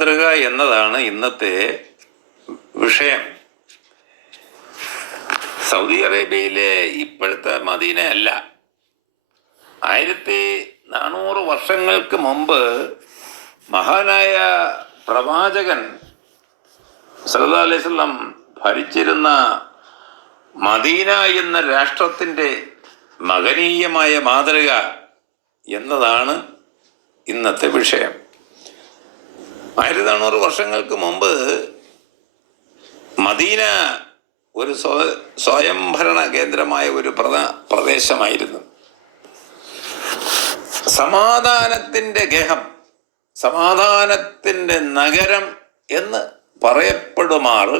മാതൃക എന്നതാണ് ഇന്നത്തെ വിഷയം. സൗദി അറേബ്യയിലെ ഇപ്പോഴത്തെ മദീന അല്ല. 1400 വർഷങ്ങൾക്ക് മുമ്പ് മഹാനായ പ്രവാചകൻ സല്ലല്ലാഹു അലൈഹി വസല്ലം ഭരിച്ചിരുന്ന മദീന എന്ന രാഷ്ട്രത്തിൻ്റെ മഹനീയമായ മാതൃക എന്നതാണ് ഇന്നത്തെ വിഷയം. 1400 വർഷങ്ങൾക്ക് മുമ്പ് മദീന ഒരു സ്വയംഭരണ കേന്ദ്രമായ ഒരു പ്രദേശമായിരുന്നു. സമാധാനത്തിൻ്റെ ഗേഹം, സമാധാനത്തിൻ്റെ നഗരം എന്ന് പറയപ്പെടുമാറ്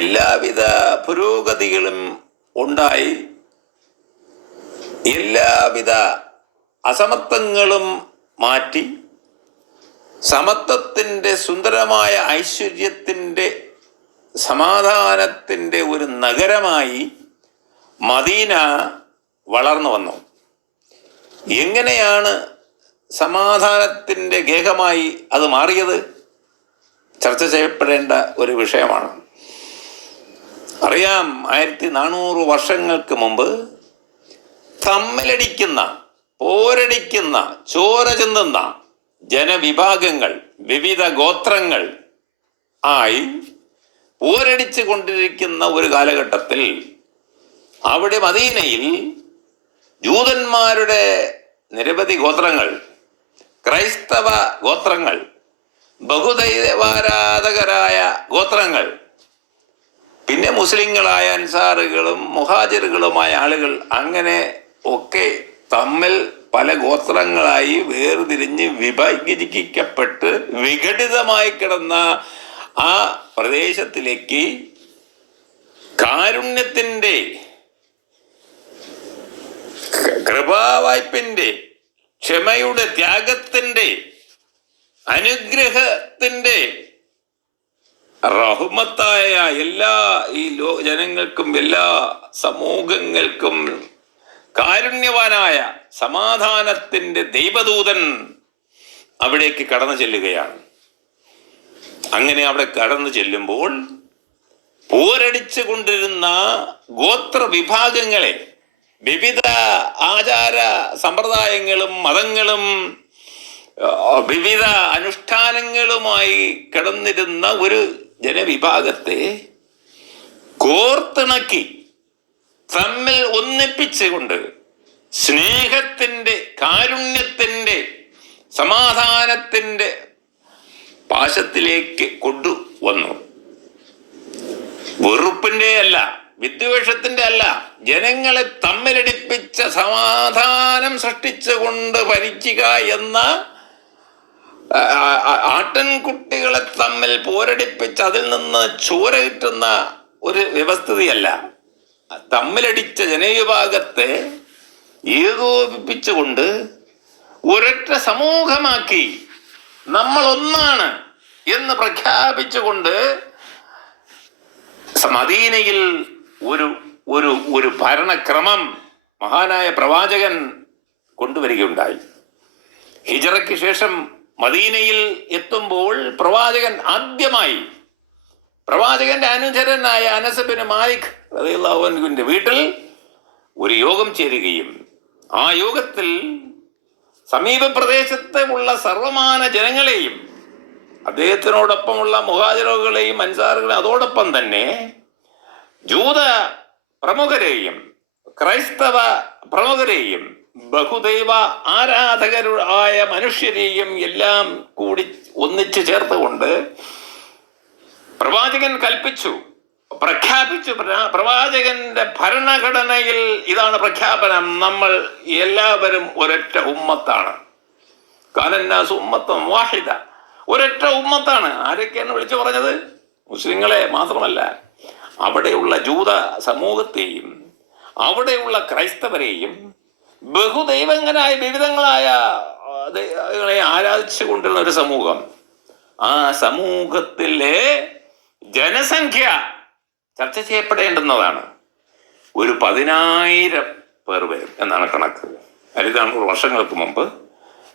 എല്ലാവിധ പുരോഗതികളും ഉണ്ടായി, എല്ലാവിധ അസമത്വങ്ങളും മാറ്റി സമത്വത്തിൻ്റെ സുന്ദരമായ ഐശ്വര്യത്തിൻ്റെ സമാധാനത്തിൻ്റെ ഒരു നഗരമായി മദീന വളർന്നു വന്നു. എങ്ങനെയാണ് സമാധാനത്തിൻ്റെ ഗേഹമായി അത് മാറിയത്? ചർച്ച ചെയ്യപ്പെടേണ്ട ഒരു വിഷയമാണ്. അറിയാം, 1400 വർഷങ്ങൾക്ക് മുമ്പ് തമ്മിലടിക്കുന്ന, പോരടിക്കുന്ന, ചോര ചിന്തുന്ന ജനവിഭാഗങ്ങൾ, വിവിധ ഗോത്രങ്ങൾ ആയി പോരടിച്ചു കൊണ്ടിരിക്കുന്ന ഒരു കാലഘട്ടത്തിൽ അവിടെ മദീനയിൽ ജൂതന്മാരുടെ നിരവധി ഗോത്രങ്ങൾ, ക്രൈസ്തവ ഗോത്രങ്ങൾ, ബഹുദൈവാരാധകരായ ഗോത്രങ്ങൾ, പിന്നെ മുസ്ലിങ്ങളായ അൻസാറുകളും മുഹാജിറുകളുമായ ആളുകൾ, അങ്ങനെ ഒക്കെ തമ്മിൽ പല ഗോത്രങ്ങളായി വേർതിരിഞ്ഞ് വിഭജിക്കപ്പെട്ട് വിഘടിതമായി കിടന്ന ആ പ്രദേശത്തിലേക്ക് കാരുണ്യത്തിൻ്റെ, കൃപാവായ്പിൻ്റെ, ക്ഷമയുടെ, ത്യാഗത്തിൻ്റെ, അനുഗ്രഹത്തിൻ്റെ, റഹ്മത്തായ എല്ലാ ഈ ജനങ്ങൾക്കും എല്ലാ സമൂഹങ്ങൾക്കും കാരുണ്യവാനായ സമാധാനത്തിൻ്റെ ദൈവദൂതൻ അവിടേക്ക് കടന്നു ചെല്ലുകയാണ്. അങ്ങനെ അവിടെ കടന്നു ചെല്ലുമ്പോൾ പോരടിച്ചു കൊണ്ടിരുന്ന ഗോത്ര വിഭാഗങ്ങളെ, വിവിധ ആചാര സമ്പ്രദായങ്ങളും മതങ്ങളും വിവിധ അനുഷ്ഠാനങ്ങളുമായി കിടന്നിരുന്ന ഒരു ജനവിഭാഗത്തെ കോർത്തിണക്കി തമ്മിൽ ഒന്നിപ്പിച്ചുകൊണ്ട് സ്നേഹത്തിൻ്റെ, കാരുണ്യത്തിൻ്റെ, സമാധാനത്തിൻ്റെ പാശത്തിലേക്ക് കൊണ്ടുവന്നു. വെറുപ്പിൻ്റെ അല്ല, വിദ്വേഷത്തിൻ്റെ അല്ല, ജനങ്ങളെ തമ്മിലടിപ്പിച്ച സമാധാനം സൃഷ്ടിച്ചുകൊണ്ട് ഭരിക്കുക എന്ന, ആട്ടിൻകുട്ടികളെ തമ്മിൽ പോരടിപ്പിച്ച് അതിൽ നിന്ന് ചോര കിട്ടുന്ന ഒരു വ്യവസ്ഥിതിയല്ല. തമ്മിലടിച്ച ജനവിഭാഗത്തെ ഏകോപിപ്പിച്ചുകൊണ്ട് ഒരൊറ്റ സമൂഹമാക്കി നമ്മൾ ഒന്നാണ് എന്ന് പ്രഖ്യാപിച്ചുകൊണ്ട് മദീനയിൽ ഒരു ഒരു ഒരു ഭരണക്രമം മഹാനായ പ്രവാചകൻ കൊണ്ടുവരികയുണ്ടായി. ഹിജറയ്ക്ക് ശേഷം മദീനയിൽ എത്തുമ്പോൾ പ്രവാചകൻ ആദ്യമായി പ്രവാചകന്റെ അനുചരനായ അനസ് ബിൻ മാലിക് റളിയല്ലാഹു അൻഹുവിന്റെ വീട്ടിൽ ഒരു യോഗം ചേരുകയും ആ യോഗത്തിൽ സമീപ പ്രദേശത്ത് ഉള്ള സർവമാന ജനങ്ങളെയും അദ്ദേഹത്തിനോടൊപ്പമുള്ള മുഹാജിറുകളെയും അൻസാറുകളെയും അതോടൊപ്പം തന്നെ ജൂത പ്രമുഖരെയും ക്രൈസ്തവ പ്രമുഖരെയും ബഹുദൈവ ആരാധകരായ മനുഷ്യരെയും എല്ലാം കൂടി ഒന്നിച്ചു ചേർത്തുകൊണ്ട് പ്രവാചകൻ കൽപ്പിച്ചു, പ്രഖ്യാപിച്ചു. പ്രവാചകന്റെ ഭരണഘടനയിൽ ഇതാണ് പ്രഖ്യാപനം: നമ്മൾ എല്ലാവരും ഒരൊറ്റ ഉമ്മത്താണ്. കാനന്നാസു ഉമ്മത്തും വാഹിദ, ഒരൊറ്റ ഉമ്മത്താണ്. ആരൊക്കെയാണ് വിളിച്ചു പറഞ്ഞത്? മുസ്ലിങ്ങളെ മാത്രമല്ല, അവിടെയുള്ള ജൂത സമൂഹത്തെയും അവിടെയുള്ള ക്രൈസ്തവരെയും ബഹുദൈവങ്ങളായ വിവിധങ്ങളായ ദൈവങ്ങളെ ആരാധിച്ചു കൊണ്ടിരുന്ന ഒരു സമൂഹം. ആ സമൂഹത്തിലെ ജനസംഖ്യ ചർച്ച ചെയ്യപ്പെടേണ്ടുന്നതാണ്. ഒരു 10,000 പേർ വരും എന്നാണ് കണക്ക്. 1400 വർഷങ്ങൾക്ക് മുമ്പ്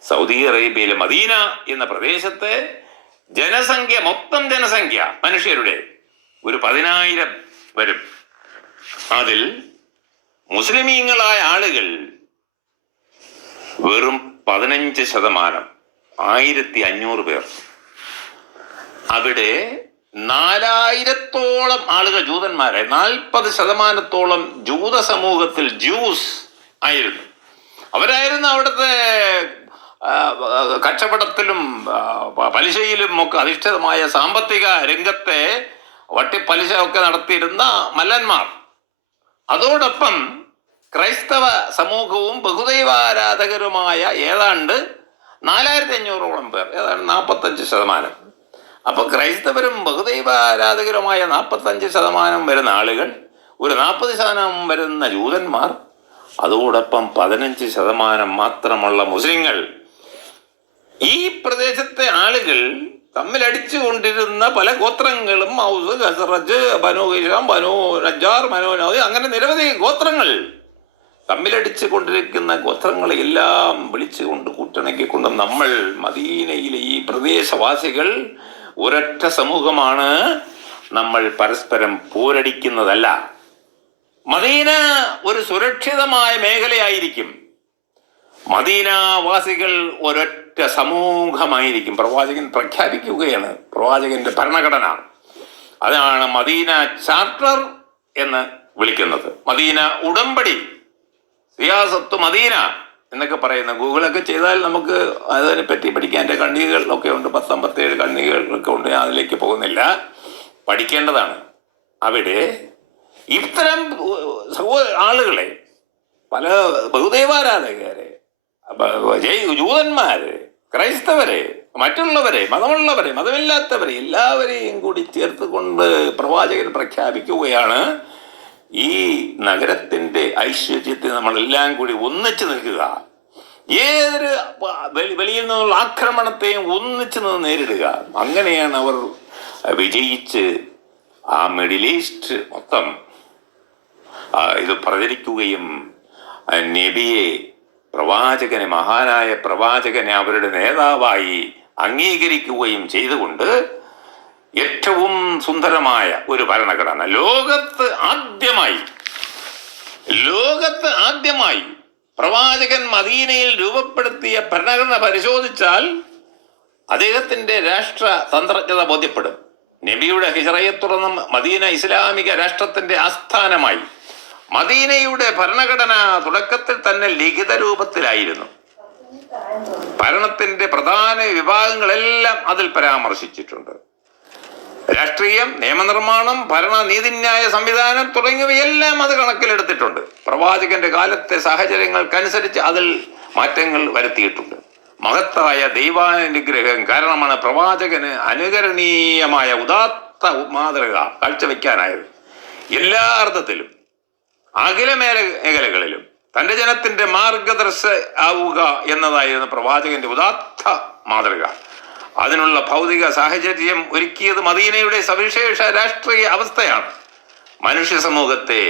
സൗദി അറേബ്യയിലെ മദീന എന്ന പ്രദേശത്തെ ജനസംഖ്യ, മൊത്തം ജനസംഖ്യ മനുഷ്യരുടെ ഒരു 10,000 വരും. അതിൽ മുസ്ലിമീങ്ങളായ ആളുകൾ വെറും 15%, 1500 പേർ. അവിടെ 4000-ഓളം ആളുകൾ ജൂതന്മാരായി. 40% ജൂത സമൂഹത്തിൽ ജ്യൂസ് ആയിരുന്നു. അവരായിരുന്നു അവിടുത്തെ കച്ചവടത്തിലും പലിശയിലും ഒക്കെ അധിഷ്ഠിതമായ സാമ്പത്തിക രംഗത്തെ വട്ടിപ്പലിശ ഒക്കെ നടത്തിയിരുന്ന മല്ലന്മാർ. അതോടൊപ്പം ക്രൈസ്തവ സമൂഹവും ബഹുദൈവാരാധകരുമായ ഏതാണ്ട് 4500-ഓളം പേർ, ഏതാണ്ട് 45%. അപ്പോൾ ക്രൈസ്തവരും ബഹുദൈവാരാധകരുമായ 45% വരുന്ന ആളുകൾ, ഒരു 40% വരുന്ന ജൂതന്മാർ, അതോടൊപ്പം 15% മാത്രമുള്ള മുസ്ലിങ്ങൾ. ഈ പ്രദേശത്തെ ആളുകൾ തമ്മിലടിച്ചു കൊണ്ടിരുന്ന പല ഗോത്രങ്ങളും, ഔസ്, ഖസ്റജ്, ബനു ഹിഷാം, ബനു നജ്ജാർ, ബനു നൗദി, അങ്ങനെ നിരവധി ഗോത്രങ്ങൾ തമ്മിലടിച്ചു കൊണ്ടിരിക്കുന്ന ഗോത്രങ്ങളെല്ലാം വിളിച്ചുകൊണ്ട് കൂട്ടിണക്കിക്കൊണ്ട് നമ്മൾ മദീനയിലെ ഈ പ്രദേശവാസികൾ ഒരൊറ്റ സമൂഹമാണ്, നമ്മൾ പരസ്പരം പോരടിക്കുന്നതല്ല. മദീന ഒരു സുരക്ഷിതമായ മേഖലയായിരിക്കും. മദീനാവാസികൾ ഒരൊറ്റ സമൂഹമായിരിക്കും. പ്രവാചകൻ പ്രഖ്യാപിക്കുകയാണ്, പ്രവാചകന്റെ ഭരണഘടന. അതാണ് മദീന ചാർട്ടർ എന്ന് വിളിക്കുന്നത്. മദീന ഉടമ്പടി, സിയാസത്ത് മദീന എന്നൊക്കെ പറയുന്ന, ഗൂഗിളൊക്കെ ചെയ്താൽ നമുക്ക് അതിനെപ്പറ്റി പഠിക്കാൻ കണ്ണികകളൊക്കെ ഉണ്ട്. 10-57 കണ്ണികകളൊക്കെ ഉണ്ട്. ഞാൻ അതിലേക്ക് പോകുന്നില്ല, പഠിക്കേണ്ടതാണ്. അവിടെ ഇത്തരം ആളുകളെ, പല ബഹുദൈവാരാധകരെ, ജൂതന്മാര്, ക്രൈസ്തവരെ, മറ്റുള്ളവരെ, മതമുള്ളവരെ, മതമില്ലാത്തവരെ, എല്ലാവരെയും കൂടി ചേർത്തുകൊണ്ട് പ്രവാചകൻ പ്രഖ്യാപിക്കുകയാണ്, ഈ നഗരത്തിന്റെ ഐശ്വര്യത്തെ നമ്മളെല്ലാം കൂടി ഒന്നിച്ചു നിൽക്കുക, ഏതൊരു വെളിയിൽ നിന്നുള്ള ആക്രമണത്തെയും ഒന്നിച്ചു നിന്ന് നേരിടുക. അങ്ങനെയാണ് അവർ വിജയിച്ച് ആ മിഡിൽ ഈസ്റ്റ് മൊത്തം ഇത് പ്രചരിക്കുകയും നബിയെ, പ്രവാചകനെ, മഹാനായ പ്രവാചകനെ അവരുടെ നേതാവായി അംഗീകരിക്കുകയും ചെയ്തുകൊണ്ട് ഏറ്റവും സുന്ദരമായ ഒരു ഭരണഘടന ലോകത്ത് ആദ്യമായി പ്രവാചകൻ മദീനയിൽ രൂപപ്പെടുത്തിയ ഭരണഘടന പരിശോധിച്ചാൽ അദ്ദേഹത്തിന്റെ രാഷ്ട്ര തന്ത്രജ്ഞത ബോധ്യപ്പെടും. നബിയുടെ ഹിജ്റയെ തുടർന്ന് മദീന ഇസ്ലാമിക രാഷ്ട്രത്തിന്റെ ആസ്ഥാനമായി. മദീനയുടെ ഭരണഘടന തുടക്കത്തിൽ തന്നെ ലിഖിത രൂപത്തിലായിരുന്നു. ഭരണത്തിന്റെ പ്രധാന വിഭാഗങ്ങളെല്ലാം അതിൽ പരാമർശിച്ചിട്ടുണ്ട്. രാഷ്ട്രീയം, നിയമനിർമ്മാണം, ഭരണ നീതിന്യായ സംവിധാനം തുടങ്ങിയവയെല്ലാം അത് കണക്കിലെടുത്തിട്ടുണ്ട്. പ്രവാചകന്റെ കാലത്തെ സാഹചര്യങ്ങൾക്കനുസരിച്ച് അതിൽ മാറ്റങ്ങൾ വരുത്തിയിട്ടുണ്ട്. മഹത്തായ ദൈവാനുഗ്രഹം കാരണമാണ് പ്രവാചകന് അനുകരണീയമായ ഉദാത്ത മാതൃക കാഴ്ചവെക്കാനായത്. എല്ലാ അർത്ഥത്തിലും അഖില മേഖലകളിലും തന്റെ ജനത്തിന്റെ മാർഗദർശ ആവുക എന്നതായിരുന്നു പ്രവാചകന്റെ ഉദാത്ത മാതൃക. അതിനുള്ള ഭൗതിക സാഹചര്യം ഒരുക്കിയത് മദീനയുടെ സവിശേഷ രാഷ്ട്രീയ അവസ്ഥയാണ്. മനുഷ്യ സമൂഹത്തെ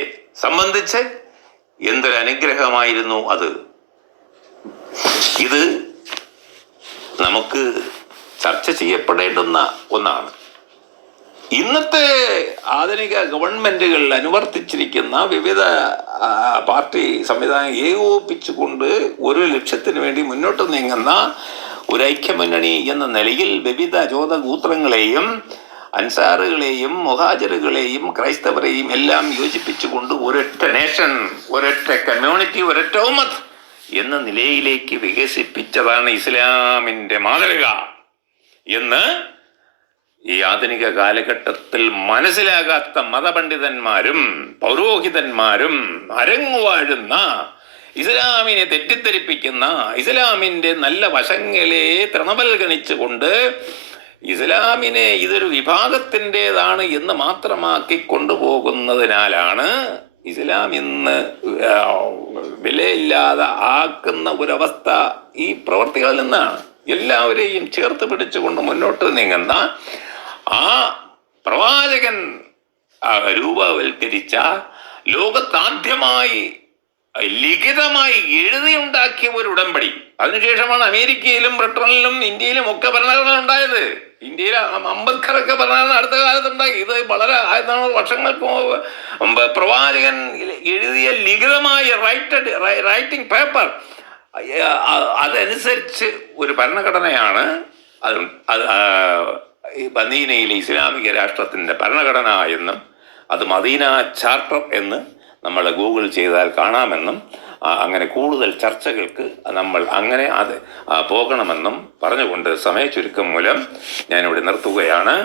സംബന്ധിച്ച് എന്തൊരു അനുഗ്രഹമായിരുന്നു അത്. ഇത് നമുക്ക് ചർച്ച ചെയ്യപ്പെടേണ്ടുന്ന ഒന്നാണ്. ഇന്നത്തെ ആധുനിക ഗവൺമെന്റുകൾ അനുവർത്തിച്ചിരിക്കുന്ന വിവിധ പാർട്ടി സംവിധാനം ഏകോപിപ്പിച്ചുകൊണ്ട് ഒരു ലക്ഷ്യത്തിന് വേണ്ടി മുന്നോട്ട് നീങ്ങുന്ന ഒരു ഐക്യമുന്നണി എന്ന നിലയിൽ വിവിധ ജോതഗോത്രങ്ങളെയും അൻസാറുകളെയും മുഹാജിറുകളെയും ക്രൈസ്തവരെയും എല്ലാം യോജിപ്പിച്ചുകൊണ്ട് ഒരൊറ്റ നേഷൻ, ഒരൊറ്റ കമ്മ്യൂണിറ്റി, ഒരൊറ്റ ഉമ്മത്ത് എന്ന നിലയിലേക്ക് വികസിപ്പിച്ചതാണ് ഇസ്ലാമിൻ്റെ മാതൃക എന്ന് ഈ ആധുനിക കാലഘട്ടത്തിൽ മനസ്സിലാകാത്ത മതപണ്ഡിതന്മാരും പൗരോഹിതന്മാരും അരങ്ങുവാഴുന്ന, ഇസ്ലാമിനെ തെറ്റിദ്ധരിപ്പിക്കുന്ന, ഇസ്ലാമിൻ്റെ നല്ല വശങ്ങളെ തൃണവൽഗണിച്ചുകൊണ്ട് ഇസ്ലാമിനെ ഇതൊരു വിഭാഗത്തിൻ്റെതാണ് എന്ന് മാത്രമാക്കി കൊണ്ടുപോകുന്നതിനാലാണ് ഇസ്ലാം ഇന്ന് വിലയില്ലാതെ ആക്കുന്ന ഒരവസ്ഥ ഈ പ്രവർത്തികളിൽ നിന്നാണ്. എല്ലാവരെയും ചേർത്ത് പിടിച്ചുകൊണ്ട് മുന്നോട്ട് നീങ്ങുന്ന ആ പ്രവാചകൻ രൂപവൽക്കരിച്ച ലോകത്താദ്യമായി ലിഖിതമായി എഴുതിയുണ്ടാക്കിയ ഒരു ഉടമ്പടി. അതിനുശേഷമാണ് അമേരിക്കയിലും ബ്രിട്ടനിലും ഇന്ത്യയിലും ഒക്കെ ഭരണഘടന ഉണ്ടായത്. ഇന്ത്യയിൽ അംബേദ്കറൊക്കെ ഭരണഘടന അടുത്ത കാലത്തുണ്ടായി. ഇത് വളരെ 1000 വർഷങ്ങൾക്ക് മുമ്പ് പ്രവാചകൻ എഴുതിയ ലിഖിതമായ റൈറ്റിംഗ് പേപ്പർ, അതനുസരിച്ച് ഒരു ഭരണഘടനയാണ് അത്. മദീനയിലെ ഇസ്ലാമിക രാഷ്ട്രത്തിൻ്റെ ഭരണഘടന എന്നും അത് മദീന ചാർട്ടർ എന്ന് നമ്മൾ ഗൂഗിൾ ചെയ്താൽ കാണാമെന്നും അങ്ങനെ കൂടുതൽ ചർച്ചകൾക്ക് നമ്മൾ അങ്ങനെ അത് പോകണമെന്നും പറഞ്ഞുകൊണ്ട് സമയ ചുരുക്കം മൂലം ഞാനിവിടെ നിർത്തുകയാണ്.